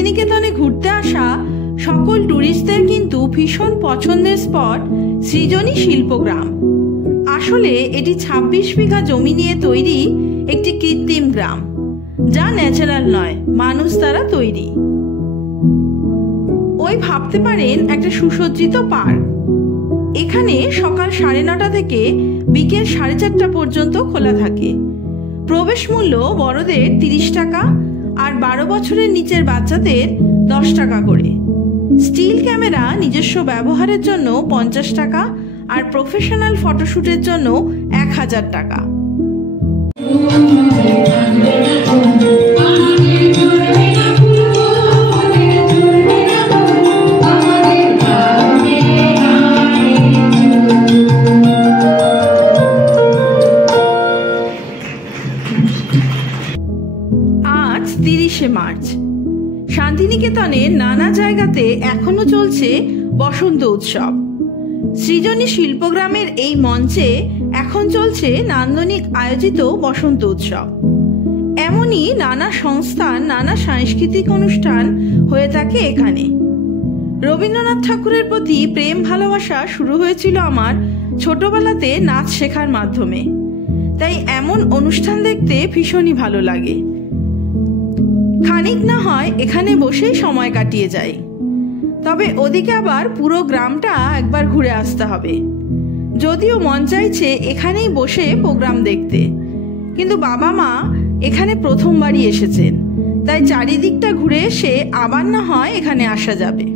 শান্তিনিকেতনে ঘুরতে আসা সকল টুরিস্টদের কিন্তু ভীষণ পছন্দের স্পট সৃজনী শিল্পগ্রাম। আসলে এটি ২৬ বিঘা জমি নিয়ে তৈরি একটি কৃত্রিম গ্রাম, যা ন্যাচারাল নয়, মানুষ দ্বারা তৈরি। ওই ভাবতে পারেন একটা সুসজ্জিত পার্ক। এখানে সকাল ৯:৩০ থেকে বিকেল ৪:৩০ পর্যন্ত খোলা থাকে। প্রবেশ মূল্য বড়দের ৩০ টাকা আর ১২ বছরের নিচের বাচ্চাদের ১০ টাকা করে। স্টিল ক্যামেরা নিজস্ব ব্যবহারের জন্য ৫০ টাকা আর প্রফেশনাল ফটোশুটের জন্য ১,০০০ টাকা। আজ ৩০শে মার্চ। শান্তিনিকেতনের নানা জায়গাতে এখনো চলছে বসন্ত উৎসব। সৃজনী শিল্পগ্রামের এই মঞ্চে এখন চলছে নান্দনিক আয়োজিত বসন্ত উৎসব। এমনই নানা সংস্থান, নানা সাংস্কৃতিক অনুষ্ঠান হয়ে থাকে এখানে। রবীন্দ্রনাথ ঠাকুরের প্রতি প্রেম ভালোবাসা শুরু হয়েছিল আমার ছোটবেলাতে নাচ শেখার মাধ্যমে, তাই এমন অনুষ্ঠান দেখতে ভীষণই ভালো লাগে। খানিক না হয় এখানে বসেই সময় কাটিয়ে যায়। তবে ওদিকে আবার পুরো গ্রামটা একবার ঘুরে আসতে হবে। যদিও মন চাইছে এখানেই বসে প্রোগ্রাম দেখতে, কিন্তু বাবা মা এখানে প্রথমবারই এসেছেন, তাই চারিদিকটা ঘুরে এসে আবার না হয় এখানে আসা যাবে।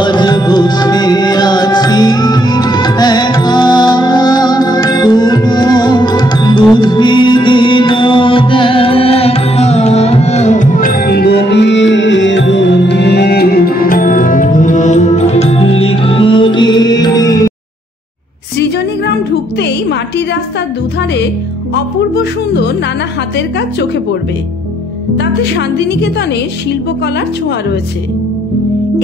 আজ বসে আছি সৃজনী গ্রাম ঢুকতেই মাটির রাস্তার দুধারে অপূর্ব সুন্দর নানা হাতের কাজ চোখে পড়বে। তাতে শান্তিনিকেতনের শিল্পকলার ছোঁয়া রয়েছে।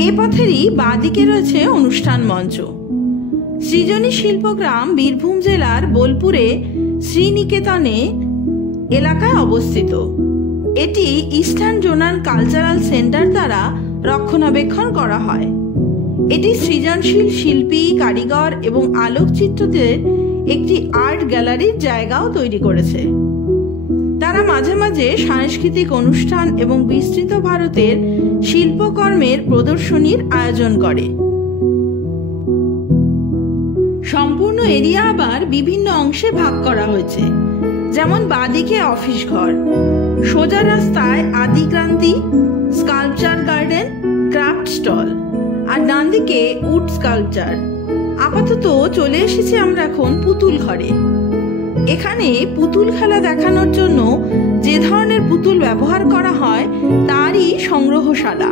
এ পথেরই বাঁদিকে রয়েছে অনুষ্ঠান মঞ্চ। সৃজনী শিল্পগ্রাম বীরভূম জেলার বোলপুরে শ্রীনিকেতনে এলাকায় অবস্থিত। এটি ইস্টার্ন জোনাল কালচারাল সেন্টার দ্বারা রক্ষণাবেক্ষণ করা হয়। এটি সৃজনশীল শিল্পী, কারিগর এবং আলোকচিত্রদের একটি আর্ট গ্যালারির জায়গাও তৈরি করেছে। তারা মাঝে মাঝে সাংস্কৃতিক অনুষ্ঠান এবং বিস্তৃত ভারতের শিল্পকর্মের প্রদর্শনীর আয়োজন করে। সম্পূর্ণ এরিয়া আবার বিভিন্ন অংশে ভাগ করা হয়েছে, যেমন বাঁদিকে অফিস ঘর, সোজা রাস্তায় আদিক্রান্তি, স্কাল্পচার গার্ডেন, ক্রাফট স্টল, আর ডান দিকে উড স্কাল্পচার। আপাতত চলে এসেছি আমরা এখন পুতুল ঘরে। এখানে পুতুল খেলা দেখানোর জন্য যে ধরনের পুতুল ব্যবহার করা হয় তারই সংগ্রহশালা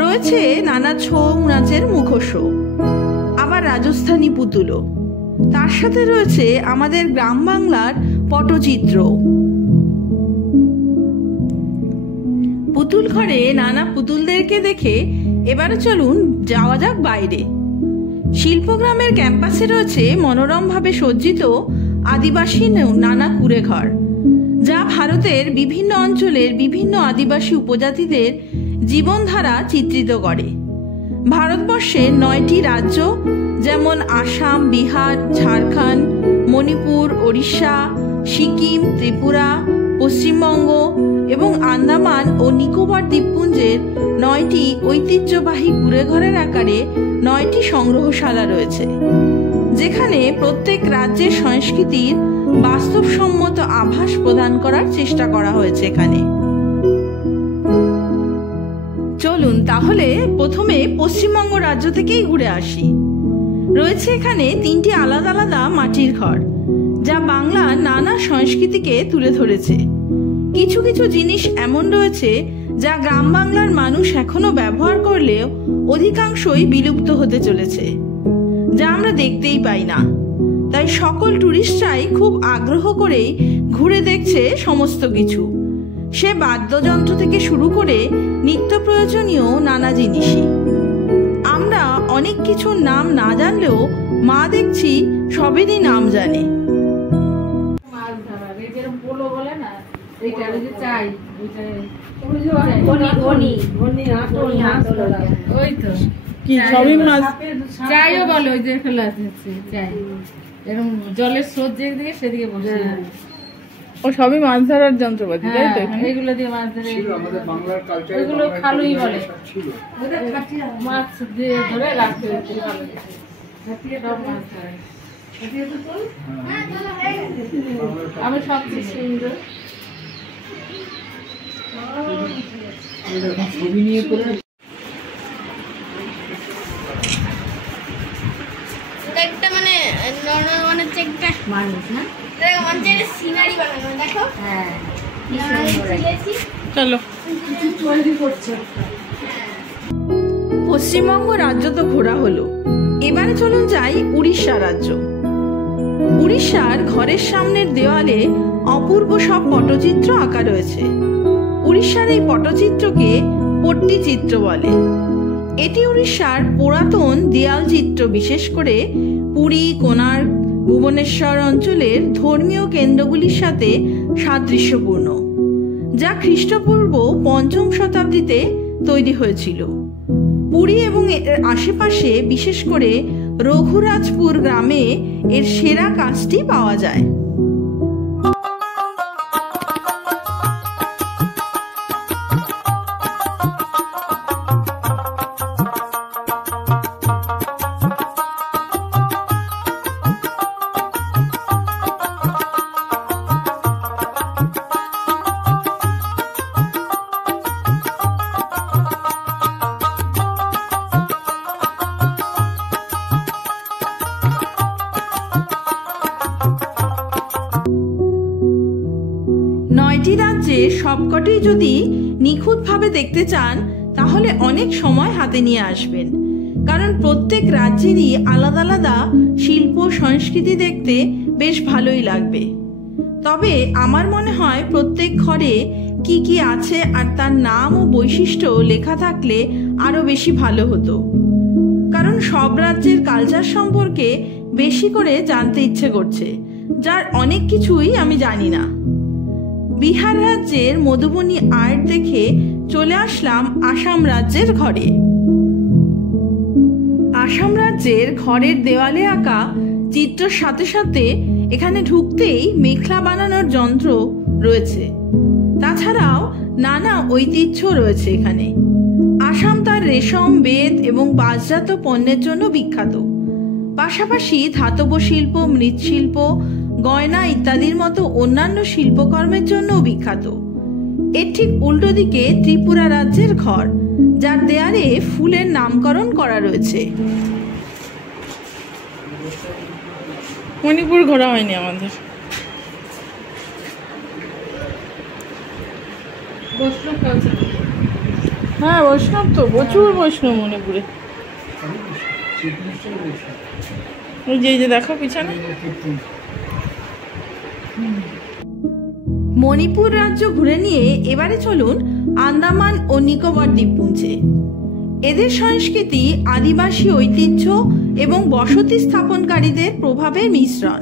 রয়েছে। নানা ছৌ নাচের মুখোশও, আবার রাজস্থানী পুতুলও। তার সাথে রয়েছে আমাদের গ্রাম বাংলার পটচিত্র। পুতুল ঘরে নানা পুতুলদেরকে দেখে এবারে চলুন যাওয়া যাক বাইরে। শিল্পগ্রামের ক্যাম্পাসে রয়েছে মনোরমভাবে সজ্জিত আদিবাসী নানা কুঁড়ে ঘর, যা ভারতের বিভিন্ন অঞ্চলের বিভিন্ন আদিবাসী উপজাতিদের জীবনধারা চিত্রিত করে। ভারতবর্ষের ৯টি রাজ্য যেমন আসাম, বিহার, ঝাড়খণ্ড, মণিপুর, ওড়িশা, সিকিম, ত্রিপুরা, পশ্চিমবঙ্গ এবং আন্দামান ও নিকোবর দ্বীপপুঞ্জের ৯টি ঐতিহ্যবাহী কুঁড়েঘরের আকারে ৯টি সংগ্রহশালা রয়েছে, যেখানে প্রত্যেক রাজ্যের সংস্কৃতির বাস্তবসম্মত আভাস প্রদান করার চেষ্টা করা হয়েছে। এখানে চলুন তাহলে প্রথমে পশ্চিমবঙ্গ রাজ্য থেকেই ঘুরে আসি। রয়েছে এখানে ৩টি আলাদা আলাদা মাটির ঘর, যা বাংলার নানা সংস্কৃতিকে তুলে ধরেছে। কিছু কিছু জিনিস এমন রয়েছে যা গ্রাম বাংলার মানুষ এখনো ব্যবহার করলেও অধিকাংশই বিলুপ্ত হতে চলেছে, যা আমরা দেখতেই পাই না। তাই সকল টুরিস্টরাই খুব আগ্রহ করেই ঘুরে দেখছে সমস্ত কিছু, সে বাদ্যযন্ত্র থেকে শুরু করে নিত্য প্রয়োজনীয় নানা জিনিসই। আমরা অনেক কিছুর নাম না জানলেও মা দেখছি সবেরই নাম জানে। আতলো বলে না, এইটা ওই যে চাই, ওইটা ওই তো কি সবই মাছ চাইও বলে, ওই যে ফেলা আছে চাই, এরকম জলের স্রোত যেদিকে সেদিকে বসে। ও সবই মাছ ধরার যন্ত্রপাতি, তাই তো? এখানে এগুলো দিয়ে মাছ ধরে, ওইগুলো খালুই বলে, মাছ দিয়ে ধরে রাখতে সব মাছ ধরে। আমি সবচেয়ে সুন্দর ছবি নিয়ে করে একটা মানে নরমাল মনে হচ্ছে একটা মানুষ না, মনে হচ্ছে সিনারি বানানো, দেখো। হ্যাঁ চলো। পশ্চিমবঙ্গ রাজ্য তো ঘোরা হলো, এবারে চলুন যাই উড়িষ্যা রাজ্য। উড়িষ্যার ঘরের সামনের দেওয়ালে অপূর্ব সব পটচিত্র আঁকা রয়েছে। উড়িষ্যার এই পটচিত্রকে পট্টিচিত্র বলে। এটি উড়িষ্যার পুরাতন দেয়াল চিত্র, বিশেষ করে পুরী, কোণার্ক, ভুবনেশ্বর অঞ্চলের ধর্মীয় কেন্দ্রগুলির সাথে সাদৃশ্যপূর্ণ, যা খ্রিস্টপূর্ব ৫ম শতাব্দীতে তৈরি হয়েছিল। পুরী এবং এর আশেপাশে, বিশেষ করে রঘুরাজপুর গ্রামে এর সেরা কাজটি পাওয়া যায়। নয়টি রাজ্যের সবকটি যদি নিখুঁতভাবে দেখতে চান, তাহলে অনেক সময় হাতে নিয়ে আসবেন, কারণ প্রত্যেক রাজ্যেরই আলাদা আলাদা শিল্প সংস্কৃতি দেখতে বেশ ভালোই লাগবে। তবে আমার মনে হয় প্রত্যেক ঘরে কি কি আছে আর তার নাম ও বৈশিষ্ট্য লেখা থাকলে আরো বেশি ভালো হতো, কারণ সব রাজ্যের কালচার সম্পর্কে বেশি করে জানতে ইচ্ছে করছে, যার অনেক কিছুই আমি জানি না। বিহার রাজ্যের মধুবনী আর্ট দেখে চলে আসলাম আসাম রাজ্যের ঘরে। আসাম রাজ্যের ঘরের দেওয়ালে আঁকা চিত্রের সাথে সাথে এখানে ঢুকতেই মেখলা বানানোর যন্ত্র রয়েছে। তাছাড়াও নানা ঐতিহ্য রয়েছে এখানে। আসাম তার রেশম, বেত এবং বাঁশজাত পণ্যের জন্য বিখ্যাত। পাশাপাশি ধাতব শিল্প, মৃৎশিল্প, গয়না ইত্যাদির মতো অন্যান্য শিল্পকর্মের জন্যও বিখ্যাত। এর ঠিক উল্টো দিকে ত্রিপুরা রাজ্যের ঘর, যার দেয়ালে ফুলের নামকরণ করা রয়েছে। মণিপুর ঘোরা হয়নি আমাদের। হ্যাঁ, বৈষ্ণব তো প্রচুর বৈষ্ণব মণিপুরে। ওই যে দেখো পিছনে। মণিপুর রাজ্য ঘুরে নিয়ে এবারে চলুন আন্দামান ও নিকোবর দ্বীপপুঞ্জে। এদের সংস্কৃতি আদিবাসী ঐতিহ্য এবং বসতি স্থাপনকারীদের প্রভাবের মিশ্রণ,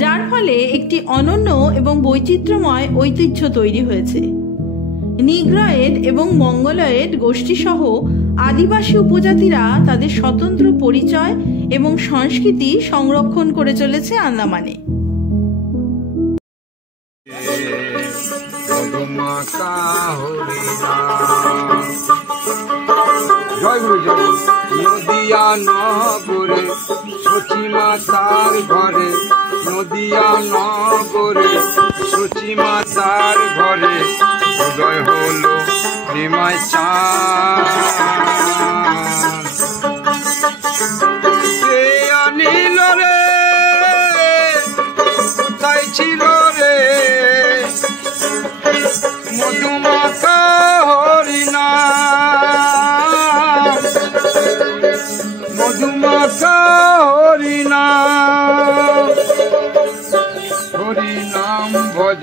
যার ফলে একটি অনন্য এবং বৈচিত্র্যময় ঐতিহ্য তৈরি হয়েছে। নিগ্রয়েড এবং মঙ্গলয়েড গোষ্ঠীসহ আদিবাসী উপজাতিরা তাদের স্বতন্ত্র পরিচয় এবং সংস্কৃতি সংরক্ষণ করে চলেছে আন্দামানে। নদিয়া নগরে সচিমা তার ঘরে, নদিয়া নগরে সচিমা তার ঘরে, উদয় হলো প্রেমায় কে আনিল রে, কোথায় ছিল রে মধুমাখা হরিণা, মধুমাখা হরিণা, হরিনাম ভজ।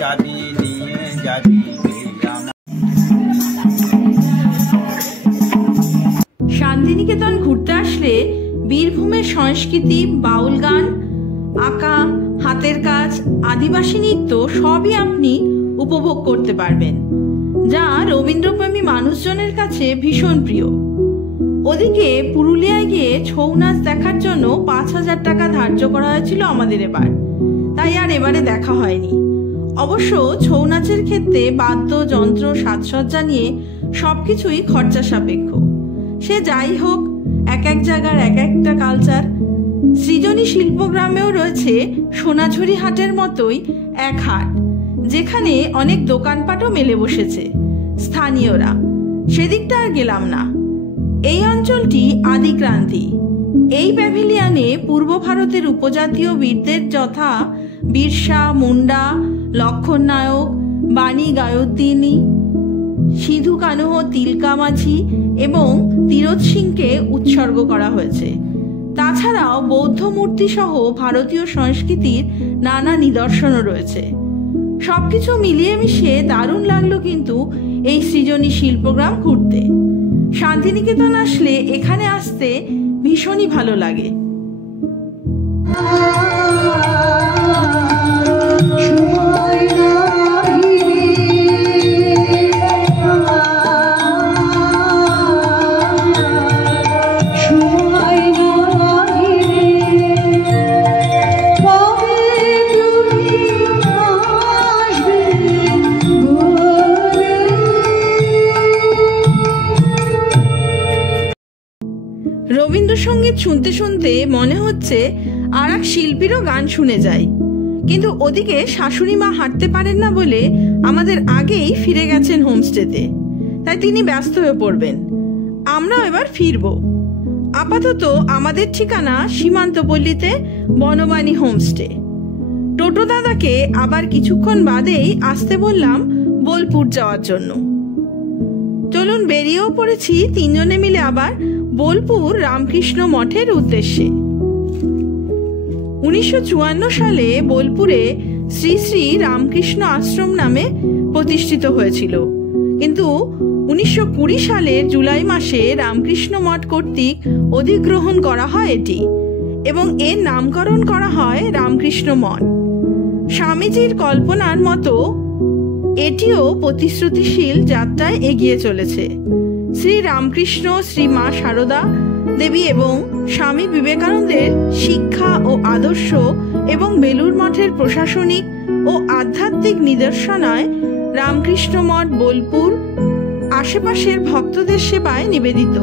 চাবি নিয়ে যাবি। শান্তিনিকেতন ঘুরতে আসলে বীরভূমের সংস্কৃতি, বাউল গান, আঁকা, হাতের কাজ, আদিবাসী নৃত্য সবই আপনি উপভোগ করতে পারবেন, যা রবীন্দ্রপ্রেমী মানুষজনের কাছে ভীষণ প্রিয়। ওদিকে পুরুলিয়ায় গিয়ে ছৌ নাচ দেখার জন্য 5,000 টাকা ধার্য করা হয়েছিল আমাদের এবার, তাই আর এবারে দেখা হয়নি। অবশ্য ছৌ নাচের ক্ষেত্রে বাদ্য যন্ত্র, সাজসজ্জা নিয়ে সবকিছুই খরচা সাপেক্ষ। সে যাই হোক, এক এক জায়গার এক একটা কালচার। সৃজনী শিল্পগ্রামেও রয়েছে সোনাঝুরি হাটের মতোই এক হাট, যেখানে অনেক দোকানপাটও মেলে বসেছে স্থানীয়রা। সেদিকটা আর গেলাম না। এই অঞ্চলটি আদিক্রান্তি। এই প্যাভিলিয়নে পূর্ব ভারতের উপজাতীয় বীরদের যথা বিরসা মুন্ডা, লক্ষণ নায়ক, বাণী গায়ত্রিনী, সিধু কানুহ, তিলকা মাঝি এবং তীরথ সিংকে উৎসর্গ করা হয়েছে। তাছাড়াও বৌদ্ধ মূর্তি সহ ভারতীয় সংস্কৃতির নানা নিদর্শনও রয়েছে। সবকিছু মিলিয়ে মিশিয়ে দারুণ লাগলো কিন্তু এই সৃজনী শিল্পগ্রাম ঘুরতে। শান্তিনিকেতন আসলে এখানে আসতে ভীষণই ভালো লাগে। রবীন্দ্রসঙ্গীত শুনতে শুনতে মনে হচ্ছে আর এক শিল্পীরও গান শুনে যায়, কিন্তু ওদিকে শাশুড়ি মা হাঁটতে পারেন না বলে আমাদের আগেই ফিরে গেছেন হোমস্টেতে, তাই তিনি ব্যস্ত হয়ে পড়বেন। আমরাও এবার ফিরব। আপাতত আমাদের ঠিকানা সীমান্তপল্লীতে বনবাণী হোমস্টে। টোটো দাদাকে আবার কিছুক্ষণ বাদেই আসতে বললাম বোলপুর যাওয়ার জন্য। চলুন, বেরিয়েও পড়েছি তিনজনে মিলে আবার বোলপুর রামকৃষ্ণ মঠের উদ্দেশ্যে। 1954 সালে বোলপুরে শ্রী শ্রী রামকৃষ্ণ আশ্রম নামে প্রতিষ্ঠিত হয়েছিল, কিন্তু 1920 সালের জুলাই মাসে রামকৃষ্ণ মঠ কর্তৃক অধিগ্রহণ করা হয় এটি, এবং এর নামকরণ করা হয় রামকৃষ্ণ মঠ। স্বামীজির কল্পনার মতো এটিও প্রতিশ্রুতিশীল যাত্রায় এগিয়ে চলেছে। শ্রী রামকৃষ্ণ, শ্রী মা শারদা দেবী এবং স্বামী বিবেকানন্দের শিক্ষা ও আদর্শ এবং বেলুড় মঠের প্রশাসনিক ও আধ্যাত্মিক নিদর্শনায় রামকৃষ্ণ মঠ বোলপুর আশেপাশের ভক্তদের সেবায় নিবেদিত,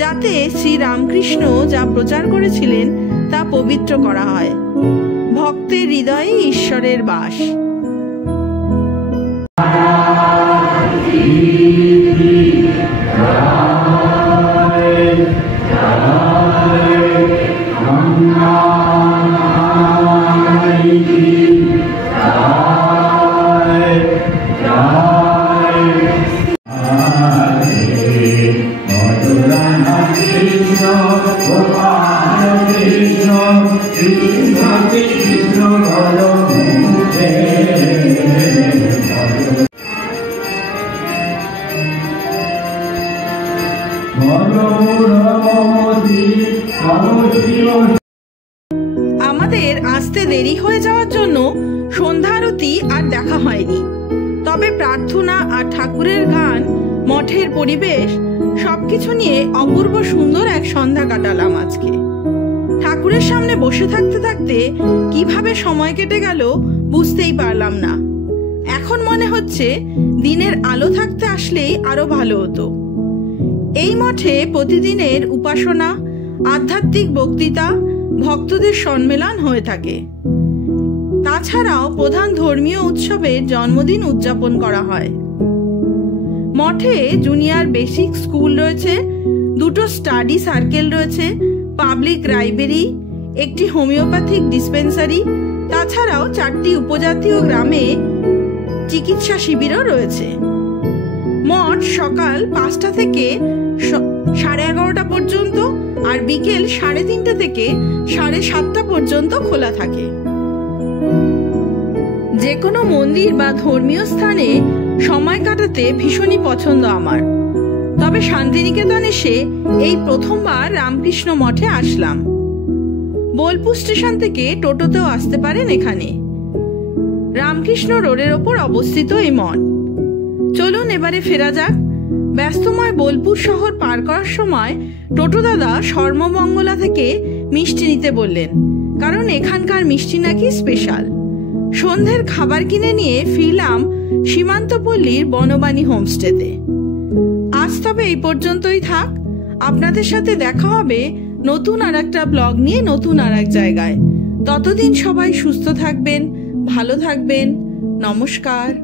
যাতে শ্রী রামকৃষ্ণ যা প্রচার করেছিলেন তা পবিত্র করা হয়। ভক্তের হৃদয়ে ঈশ্বরের বাস। আমাদের আসতে দেরি হয়ে যাওয়ার জন্য সন্ধ্যা আরতি আর দেখা হয়নি, তবে প্রার্থনা আর ঠাকুরের গান, মঠের পরিবেশ সবকিছু নিয়ে অপূর্ব সুন্দর এক সন্ধ্যা কাটালাম আজকে। ঠাকুরের সামনে বসে থাকতে থাকতে কিভাবে সময় কেটে গেল বুঝতেই পারলাম না। এখন মনে হচ্ছে দিনের আলো থাকতে আসলেই আরো ভালো হতো। এই মঠে প্রতিদিনের উপাসনা, আধ্যাত্মিক বক্তৃতা, ভক্তদের সম্মেলন হয়ে থাকে। তাছাড়াও প্রধান ধর্মীয় উৎসবের জন্মদিন উদযাপন করা হয়। মঠে জুনিয়র বেসিক স্কুল রয়েছে, 2টো স্টাডি সার্কেল রয়েছে, পাবলিক লাইব্রেরি, একটি হোমিওপ্যাথিক ডিসপেন্সারি, তাছাড়াও 4টি উপজাতীয় গ্রামে চিকিৎসা শিবিরও রয়েছে। মঠ সকাল 5টা থেকে 11:30 পর্যন্ত আর বিকেল 3:30 থেকে 7:30 পর্যন্ত খোলা থাকে। যে কোনো মন্দির বা ধর্মীয় স্থানে সময় কাটাতে ভীষণই পছন্দ আমার। তবে শান্তিনিকেতন এসে এই প্রথমবার রামকৃষ্ণ মঠে আসলাম। বোলপুর স্টেশন থেকে টোটোতেও আসতে পারেন এখানে। রামকৃষ্ণ রোডের ওপর অবস্থিত এই মঠ। চলুন এবারে ফেরা যাক। ব্যস্তময় বোলপুর শহর পার করার সময় টোটো দাদা সর্বমঙ্গলা থেকে মিষ্টি নিতে বললেন, কারণ এখানকার মিষ্টি নাকি স্পেশাল। সন্ধ্যের খাবার কিনে নিয়ে ফিরলাম সীমান্তপল্লীর বনবাণী হোমস্টেতে। আজ তবে এই পর্যন্তই থাক। আপনাদের সাথে দেখা হবে নতুন আর একটা ব্লগ নিয়ে, নতুন আর এক জায়গায়। ততদিন সবাই সুস্থ থাকবেন, ভালো থাকবেন। নমস্কার।